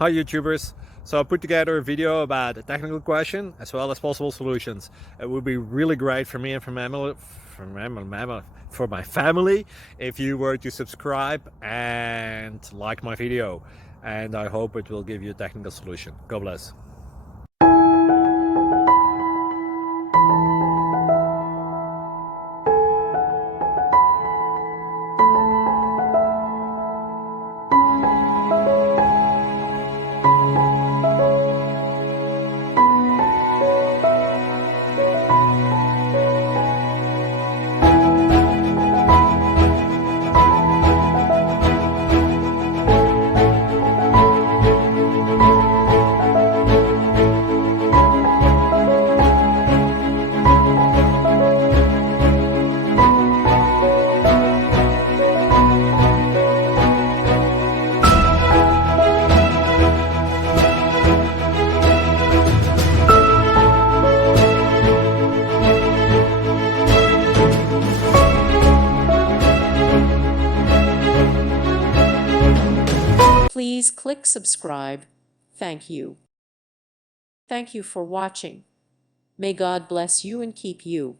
Hi YouTubers! So I put together a video about a technical question as well as possible solutions. It would be really great for me and for my family if you were to subscribe and like my video, and I hope it will give you a technical solution. God bless. Please click subscribe. Thank you. Thank you for watching. May God bless you and keep you.